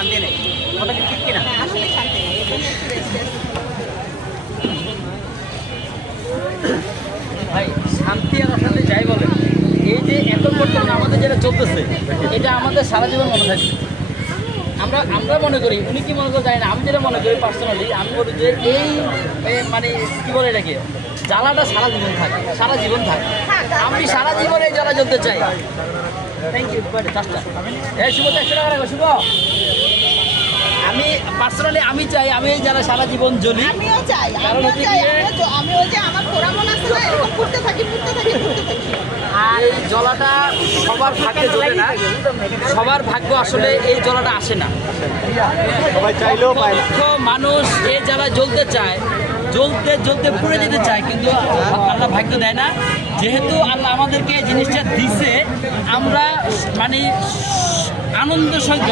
শান্তি নেই, ওটা কি ঠিক কিনা? আসলে শান্তি নেই, এখানে একটু restless। ভাই শান্তি আর অশান্তি যাই বলে, এই যে এখন বর্তমানে আমাদের যেটা চলতেছে এটা আমাদের সারা জীবন মনে থাকবে। আমরা মনে করি, উনি কি মনে করে জানি না, আমি যেটা মনে করি পার্সোনালি, আমি বলি যে এই মানে কি বলে এটাকে, জ্বালাটা সারা জীবন থাকে, সারা জীবন থাকে। আমি সারা জীবন এই জ্বালা জ্বলতে চাই। Thank you. এই শুভ 100 টাকা রাখো শুভ। আমি পার্সোনালি আমি চাই আমি এই জ্বালা সারা জীবন জ্বলি। আমিও চাই, কারণ হচ্ছে আমিও যে আমার পোড়া মন আছে না, এরকম ঘুরতে থাকি। আর এই জ্বলাটা সবার ভাগ্যে জ্বলে না, সবার ভাগ্য আসলে এই জ্বলাটা আসে না। সবাই চাইলেও পায় না। লক্ষ মানুষ এই জ্বালা জ্বলতে চায়, জ্বলতে জ্বলতে পুড়ে যেতে চায়, কিন্তু আল্লাহ ভাগ্য দেয় না। যেহেতু আল্লাহ আমাদেরকে এই জিনিসটা দিছে, আমরা মানে আনন্দের সঙ্গে